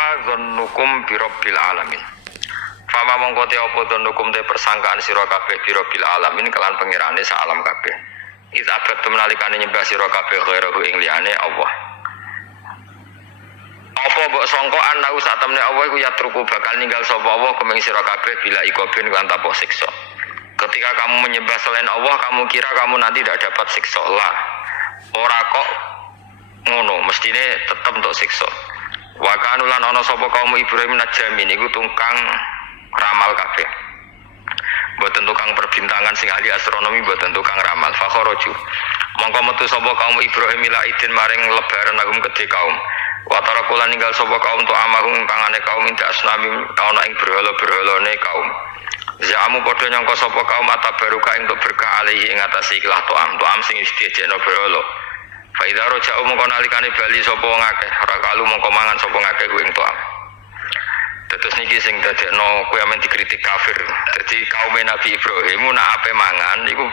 fama dzannukum birabbil alamin. Fama mongko te apa dzannukum te persangkaan sira kabeh birabbil alamin kelan pengirane sak alam kabeh. Idza abadtum nalikane nyembah sira kabeh ghairahu ing liyane Allah. Apa mbok sangka ana sak temne Allah iku yatruku bakal ninggal sapa Allah kumeng sira kabeh bila ikobin kan tanpa siksa. Ketika kamu menyembah selain Allah, kamu kira kamu nanti tidak dapat siksa lah. Ora kok ngono, mestine tetep untuk siksa. Wa kanulan ana sapa kaum Ibrahim najamin iku tukang ramal kabeh. Mboten tukang perbintangan sing ahli astronomi, mboten tukang ramal. Fakharaju. Mongko metu sapa kaum Ibrahim ila idin maring lebaran agum kedhe kaum. Wa tarakulan ninggal sapa kaum tu amahum pangane kaum inda asnami kauna ing berhala-berhalane kaum. Zaamu padha nyangka sapa kaum atabaruka ing untuk berkah alihi ing atase ikhlas toam sing diejekno berhala. Fa idza raja'u mongko nalikane bali sapa wong akeh ora kalu mongko mangan sapa ngakeh kuwi ing toam. Terus niki sing dadekno kowe amen dikritik kafir. Dadi kaum Nabi Ibrahim nak ape mangan iku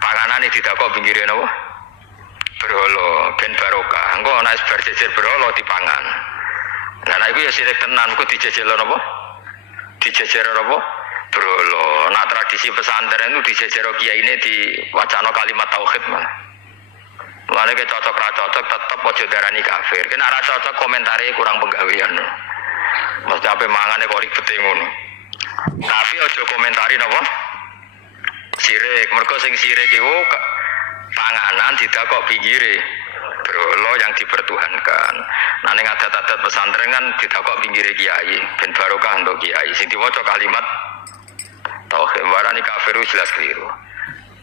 panganane didakok pinggire napa? Berhala ben barokah. Engko ana bar jejer berhala dipangan. Nah iku ya sirik tenan ku dijejelo napa? Dijejer apa? Berhala. Nak tradisi pesantren itu dijejero kiyaine di wacana kalimat tauhid malah. Mulane ke cocok ra cocok tetep aja darani kafir. Kena ra cocok komentare kurang penggawean. Mesti ape mangane kok ribete ngono. Tapi aja komentari napa? Sirik. Mergo sing sirik iku panganan didakok pinggire berhala yang dipertuhankan. Nah ning adat-adat pesantren kan didakok pinggire kiai, ben barokah untuk kiai. Sing diwaca kalimat tauhid warani kafir jelas keliru.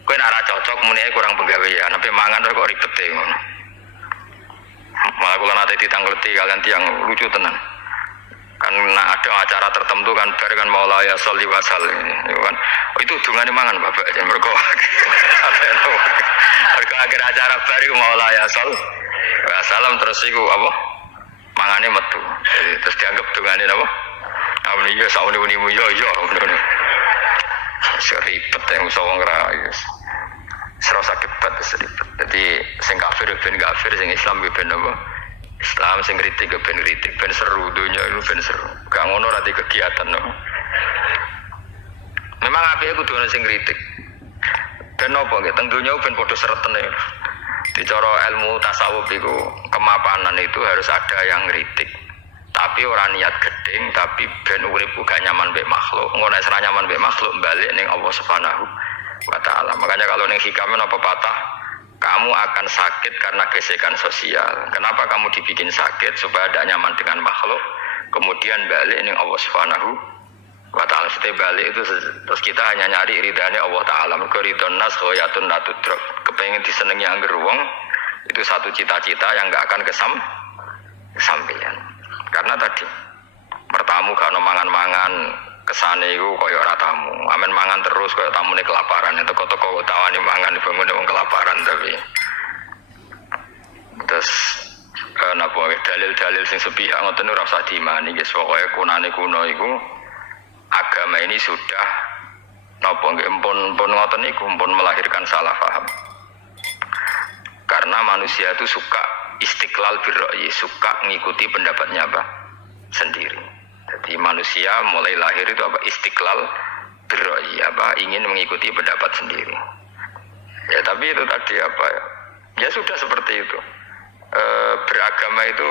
Kowe nek ora cocok muni kurang penggawean, sampai mangan kok ribet e ngono. Malah kula nate ditangleti kalian tiang lucu tenan. Kan ada acara tertentu kan bar kan maulaya sholli wa sallim kan. Oh, itu dungane mangan Bapak jan mergo. Mergo akhir acara bar iku maulaya sholli wa salam terus iku apa? Mangane metu. Terus dianggap dungane napa? Amun iya sauni-unimu yo ngono. Seribet yang usaha wong ra yes. Serasa debat seribet. Jadi sing kafir ben kafir, sing Islam ben apa? Islam sing kritik ben kritik, ben seru dunya itu ben seru. Gak ngono ra kegiatan no. Memang apike kudu ana sing kritik. Ben apa nggih teng dunya ben padha seretene. Dicara ilmu tasawuf iku kemapanan itu harus ada yang kritik. Tapi orang niat gedeng, tapi ben urip gak nyaman mbek makhluk. Engko nek ora nyaman mbek makhluk balik ning Allah Subhanahu wa taala. Makanya kalau ning hikam apa patah, kamu akan sakit karena gesekan sosial. Kenapa kamu dibikin sakit supaya tidak nyaman dengan makhluk? Kemudian balik ning Allah Subhanahu wa taala. Setelah balik itu terus kita hanya nyari ridane Allah taala. Mergo ridon nas ghayatun la tudrak. Kepengin disenengi angger wong itu satu cita-cita yang enggak akan kesampaian. Karena tadi pertamu gak ono mangan-mangan kesane iku koyo ora tamu. Amen mangan terus koyo tamune kelaparan. Teko-teko tawani mangan bangun wong kelaparan tapi. Terus napa dalil-dalil sing sepihak ngoten ora usah diimani guys. Pokoke kunane kuno iku agama ini sudah napa nggih pun ngoten iku pun melahirkan salah paham. Karena manusia itu suka istiqlal birra'yi, suka mengikuti pendapatnya apa? Sendiri. Jadi manusia mulai lahir itu apa? Istiqlal birra'yi, apa? Ingin mengikuti pendapat sendiri. Ya tapi itu tadi apa ya? Ya sudah seperti itu. Beragama itu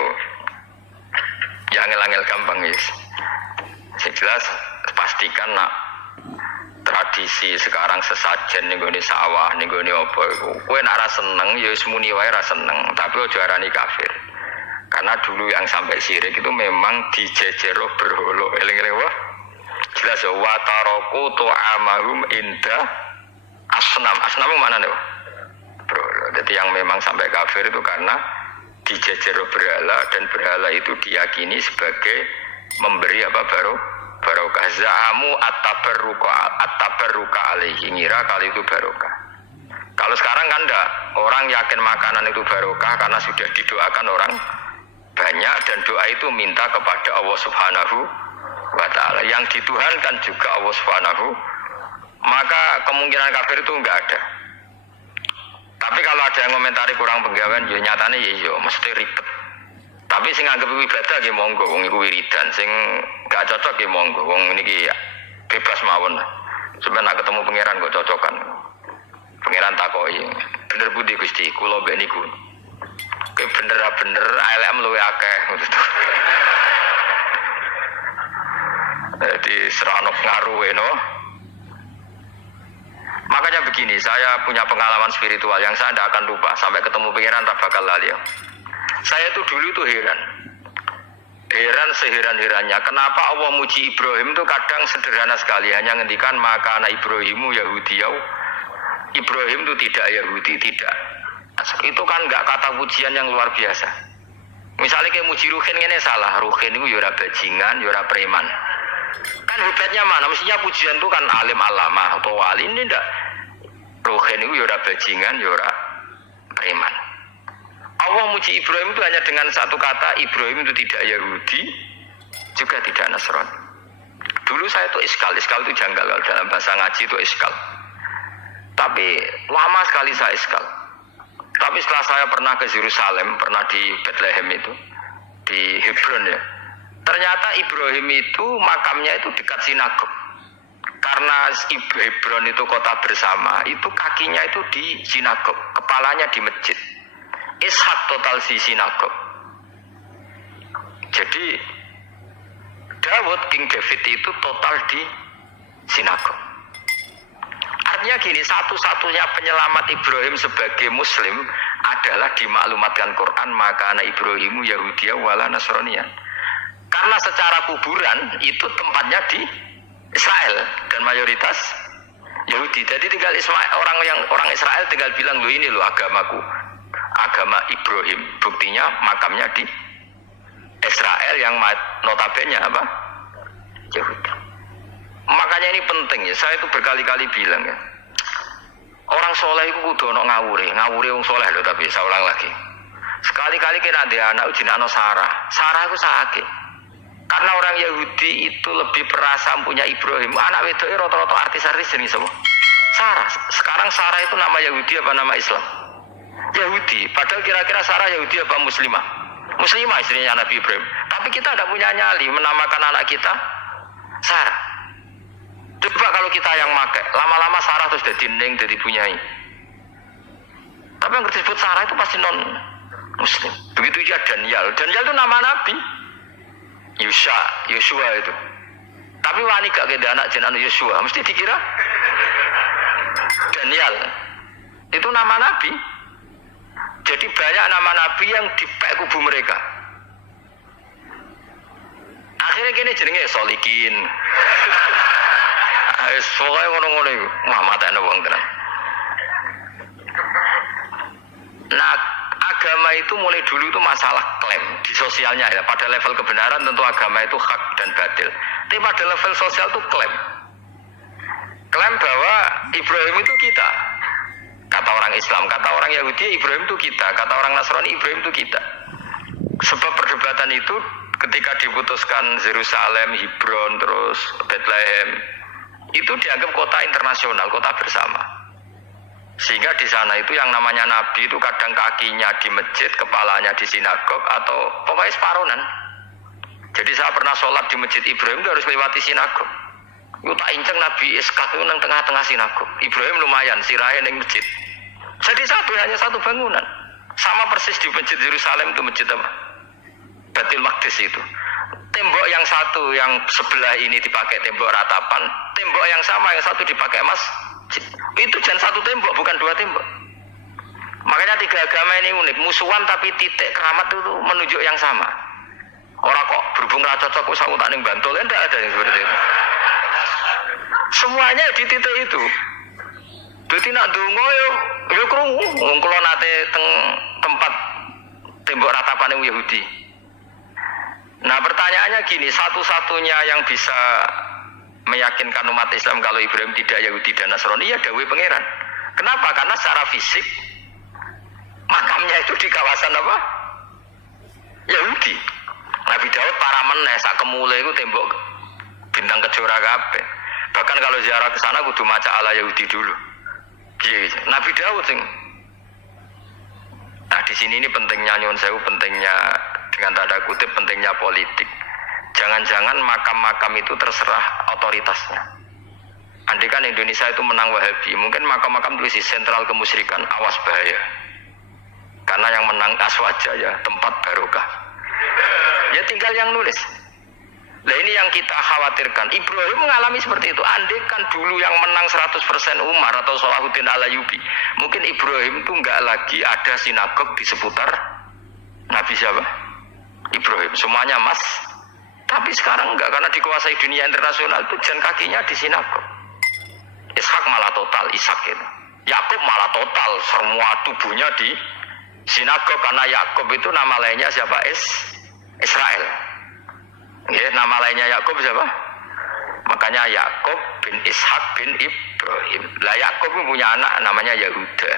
ya angel-angel gampang guys. Jelas pastikan nak tradisi sekarang sesajen ning gone sawah ning gone apa iku kowe nek ora seneng ya wis muni wae ora seneng tapi aja arani kafir karena dulu yang sampai syirik itu memang dijejero berhala eling-eling wae jelas ya wa taraku tu'amahum inda asnam mana nih berhala jadi yang memang sampai kafir itu karena dijejero berhala dan berhala itu diyakini sebagai memberi apa barokah za'amu at-tabarruka alaihi ngira kali itu barokah. Kalau sekarang kan enggak, orang yakin makanan itu barokah karena sudah didoakan orang banyak dan doa itu minta kepada Allah Subhanahu wa taala. Yang dituhankan juga Allah Subhanahu, maka kemungkinan kafir itu enggak ada. Tapi kalau ada yang komentari kurang penggawean ya nyatane ya mesti ribet. Tapi Tapi sing anggap ibadah nggih monggo, wong iku wiridan. Sing gak cocok nggih monggo, wong niki bebas mawon. Sampeyan nak ketemu pangeran kok cocokan. Pangeran takoki, bener budi Gusti, kula mbek niku. Kowe bener-bener elek luwe akeh. Jadi serana pengaruh no. Makanya begini, saya punya pengalaman spiritual yang saya tidak akan lupa sampai ketemu pangeran tak bakal lali. Saya tuh dulu tuh heran seheran-herannya kenapa Allah muji Ibrahim tuh kadang sederhana sekali, hanya ngendikan maka anak Ibrahimu Yahudiyau. Ibrahim itu tidak Yahudi, tidak. Itu kan nggak kata pujian yang luar biasa. Misalnya kayak muji Ruhin ini salah, Ruhin itu yura bajingan, yura preman. Kan hebatnya mana? Mestinya pujian itu kan alim alama atau wali, ini enggak. Ruhin itu yura bajingan, yura preman. Allah muji Ibrahim itu hanya dengan satu kata, Ibrahim itu tidak Yahudi, juga tidak Nasrani. Dulu saya itu iskal itu janggal, kalau dalam bahasa ngaji itu iskal. Tapi lama sekali saya iskal. Tapi setelah saya pernah ke Yerusalem, pernah di Bethlehem itu, di Hebron ya. Ternyata Ibrahim itu makamnya itu dekat sinagog. Karena Hebron itu kota bersama, itu kakinya itu di sinagog, kepalanya di masjid. Ishak total di sinagog. Jadi King David itu total di sinagog. Artinya gini, satu-satunya penyelamat Ibrahim sebagai Muslim adalah dimaklumatkan Quran maka anak Ibrahimu Yahudiyah wala Nasraniyan. Karena secara kuburan itu tempatnya di Israel dan mayoritas Yahudi. Jadi tinggal orang Israel tinggal bilang lo ini lo agamaku, agama Ibrahim. Buktinya makamnya di Israel yang notabene apa? Yahudi. Makanya ini penting ya. Saya itu berkali-kali bilang ya. Orang soleh itu kudu ono ngawure wong soleh loh, tapi saya ulang lagi. Sekali-kali kena dia anak ujinano Sarah itu sakit. Karena orang Yahudi itu lebih perasa punya Ibrahim. Anak wedok rata-rata artis-artis jenis semua. Sarah. Sekarang Sarah itu nama Yahudi apa nama Islam? Yahudi. Padahal kira-kira Sarah Yahudi apa Muslimah? Muslimah istrinya Nabi Ibrahim. Tapi kita tidak punya nyali menamakan anak kita Sarah. Coba kalau kita yang pakai, lama-lama Sarah terus jadi neng, jadi punyai. Tapi yang disebut Sarah itu pasti non Muslim. Begitu juga Daniel. Daniel itu nama Nabi. Yosua itu. Tapi wani gak ke anak jenenge Yosua, mesti dikira Daniel. Itu nama Nabi. Jadi banyak nama Nabi yang dipek kubu mereka. Akhirnya gini jenenge Solikin. Soalnya ngono-ngono itu, matanya wong tenan. Nah, agama itu mulai dulu itu masalah klaim di sosialnya ya. Pada level kebenaran tentu agama itu hak dan batil. Tapi pada level sosial itu klaim bahwa Ibrahim itu kita. Kata orang Islam, kata orang Yahudi Ibrahim itu kita, kata orang Nasrani Ibrahim itu kita. Sebab perdebatan itu ketika diputuskan Yerusalem, Hebron, terus Bethlehem, itu dianggap kota internasional, kota bersama. Sehingga di sana itu yang namanya Nabi itu kadang kakinya di masjid, kepalanya di sinagog, atau pokoknya separuhan. Jadi saya pernah sholat di masjid Ibrahim itu harus lewati sinagog. Itu tak inceng Nabi Ishak itu nang tengah-tengah sinagog. Ibrahim lumayan, sirahnya nang masjid. Jadi hanya satu bangunan. Sama persis di masjid Yerusalem itu masjid apa? Baitul Maqdis itu. Tembok yang satu, yang sebelah ini dipakai tembok ratapan, tembok yang sama, yang satu dipakai masjid. Itu jangan satu tembok, bukan dua tembok. Makanya tiga agama ini unik, musuhan tapi titik keramat itu menunjuk yang sama. Orang kok berhubung raja cocok usah utak ning Bantul, tidak ada yang seperti itu. Semuanya di titik itu. Jadi nak dongo yo krungu, wong kula nate teng tempat tembok ratapan Yahudi. Nah pertanyaannya gini, satu-satunya yang bisa meyakinkan umat Islam kalau Ibrahim tidak Yahudi dan Nasrani ya dawuh pangeran. Kenapa? Karena secara fisik makamnya itu di kawasan apa? Yahudi. Nabi Daud para meneh sak kemule itu tembok bintang kejora kabeh. Bahkan kalau ziarah ke sana kudu maca ala Yahudi dulu. Gitu. Nabi Daud sing. Nah di sini ini pentingnya nyuwun sewu, pentingnya dengan tanda kutip pentingnya politik. Jangan-jangan makam-makam itu terserah otoritasnya. Andai kan Indonesia itu menang Wahabi, mungkin makam-makam tulis sentral kemusyrikan, awas bahaya. Karena yang menang Aswaja ya, tempat barokah. Ya tinggal yang nulis. Nah ini yang kita khawatirkan. Ibrahim mengalami seperti itu. Andai kan dulu yang menang 100% Umar atau Salahuddin Al-Ayyubi, mungkin Ibrahim itu enggak lagi ada sinagog di seputar Nabi siapa? Ibrahim. Semuanya emas. Tapi sekarang enggak, karena dikuasai dunia internasional itu jalan kakinya di sinagog. Ishak malah total, Ishak itu. Yakub malah total, semua tubuhnya di sinagog, karena Yakub itu nama lainnya siapa? Israel. Ya, nama lainnya Yakub siapa? Makanya Yakub bin Ishak bin Ibrahim. Lah Yakub punya anak namanya Yahuda.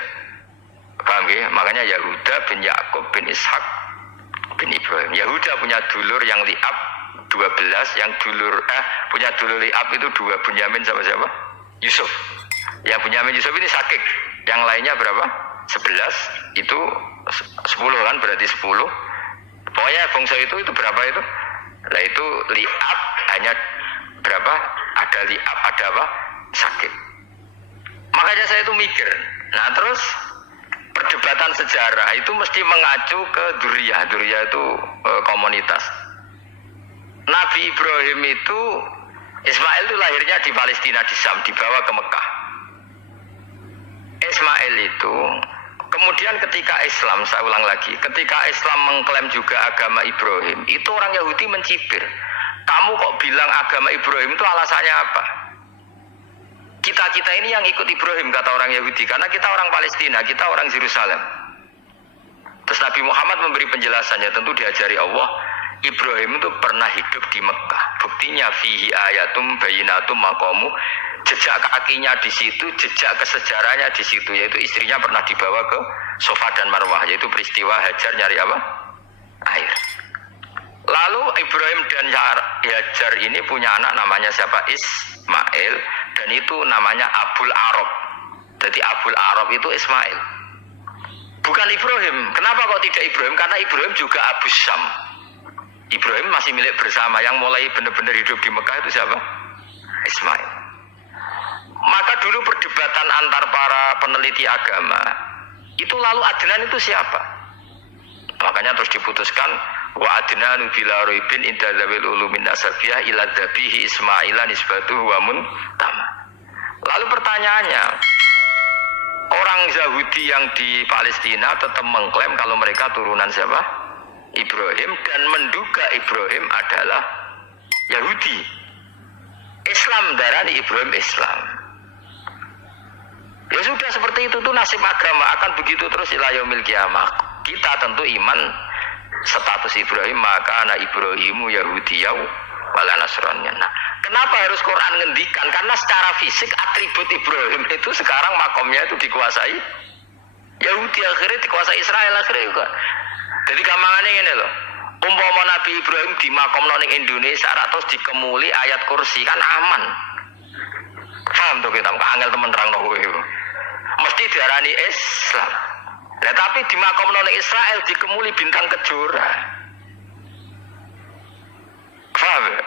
Paham ya? Makanya Yahuda bin Yakub bin Ishak bin Ibrahim. Yahuda punya dulur yang Li'ab 12, yang punya dulur Li'ab itu 2, Bunyamin sama siapa? Yusuf. Yang Bunyamin Yusuf ini Sakik. Yang lainnya berapa? 11. Itu 10 kan, berarti 10. Pokoknya bangsa itu berapa itu? Lah itu Li'ab hanya berapa? Ada Li'ab, ada apa? Sakit. Makanya saya itu mikir. Nah terus perdebatan sejarah itu mesti mengacu ke Duriyah. Duriyah itu komunitas. Nabi Ibrahim itu, Ismail itu lahirnya di Palestina, di Syam, dibawa ke Mekah. Ismail itu kemudian ketika Islam, saya ulang lagi, ketika Islam mengklaim juga agama Ibrahim, itu orang Yahudi mencibir. Kamu kok bilang agama Ibrahim itu alasannya apa? Kita ini yang ikut Ibrahim, kata orang Yahudi, karena kita orang Palestina, kita orang Yerusalem. Terus Nabi Muhammad memberi penjelasannya, tentu diajari Allah, Ibrahim itu pernah hidup di Mekah. Buktinya fihi ayatum bayinatum maqamu, jejak kakinya di situ, jejak kesejarahnya di situ, yaitu istrinya pernah dibawa ke Safa dan Marwah, yaitu peristiwa Hajar nyari apa? Air. Lalu Ibrahim dan Hajar ini punya anak namanya siapa? Ismail, dan itu namanya Abul Arab. Jadi Abul Arab itu Ismail. Bukan Ibrahim. Kenapa kok tidak Ibrahim? Karena Ibrahim juga Abu Syam. Ibrahim masih milik bersama. Yang mulai benar-benar hidup di Mekah itu siapa? Ismail. Maka dulu perdebatan antar para peneliti agama itu, lalu Adnan itu siapa? Makanya terus diputuskan wa adnanu bila raibin inda dzawil ulumin nasabiyah ila dzabihi Ismaila nisbatuhu wa muntama. Lalu pertanyaannya, orang Yahudi yang di Palestina tetap mengklaim kalau mereka turunan siapa? Ibrahim, dan menduga Ibrahim adalah Yahudi. Islam darani Ibrahim Islam. Ya sudah, seperti itu tuh nasib agama, akan begitu terus ila yaumil qiyamah. Kita tentu iman status Ibrahim, maka anak Ibrahimu Yahudiyau wala Nasraniyah. Nah, kenapa harus Quran ngendikan? Karena secara fisik atribut Ibrahim itu sekarang makomnya itu dikuasai Yahudi, akhirnya dikuasai Israel akhirnya juga. Jadi gampangannya ini loh, umpama Nabi Ibrahim di makom ning Indonesia terus dikemuli ayat kursi, kan aman. Paham tuh kita, angel temen terang no itu. Mesti diarani Islam. Nah, tapi di makom ning Israel dikemuli bintang kejora. Paham ya?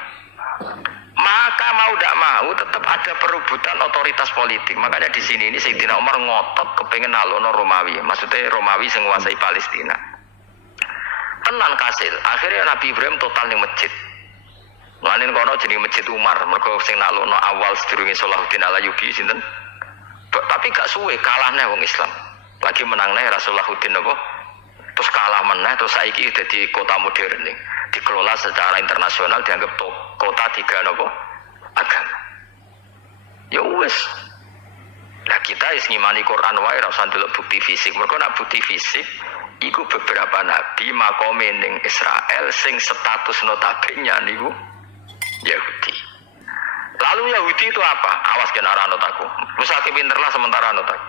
Maka mau tidak mau tetap ada perebutan otoritas politik. Makanya di sini ini Sayyidina Umar ngotot kepengen nalono Romawi. Maksudnya Romawi yang menguasai Palestina. Tenan kasil. Akhirnya Nabi Ibrahim total ning masjid. Lanin kono jenenge Masjid Umar. Mergo sing nalono awal sedurunge Salahuddin Al-Ayyubi sinten? Tapi gak suwe kalahne wong Islam. Lagi menangne Rasuluddin apa? Terus kalah meneh, terus saiki dadi kota modern nih. Dikelola secara internasional, dianggap kota tiga apa? Agama. Ya wis. Lah kita wis ngimani Quran wae ora usah ndelok bukti fisik. Mergo nek bukti fisik iku beberapa nabi makome ning Israel sing status notabene niku Yahudi. Lalu Yahudi itu apa? Awas kena anut aku. Rusake pinterlah sementara anut aku.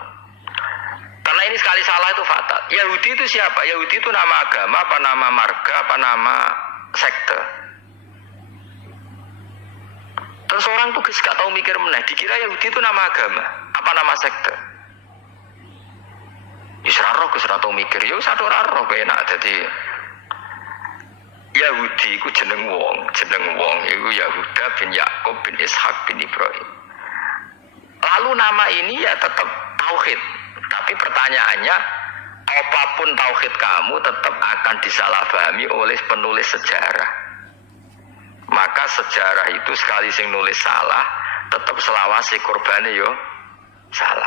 Karena ini sekali salah itu fatal. Yahudi itu siapa? Yahudi itu nama agama, apa nama marga, apa nama sekte. Terus orang tuh gak tahu mikir meneh, dikira Yahudi itu nama agama, apa nama sekte. Wis ra roh, wis ra tau mikir, ya wis ora roh enak. Dadi Yahudi iku jeneng wong iku Yahuda bin Yakub bin Ishak bin Ibrahim. Lalu nama ini ya tetap tauhid, tapi pertanyaannya apapun tauhid kamu tetap akan disalahpahami oleh penulis sejarah. Maka sejarah itu sekali sing nulis salah, tetap selawase korbane yo salah.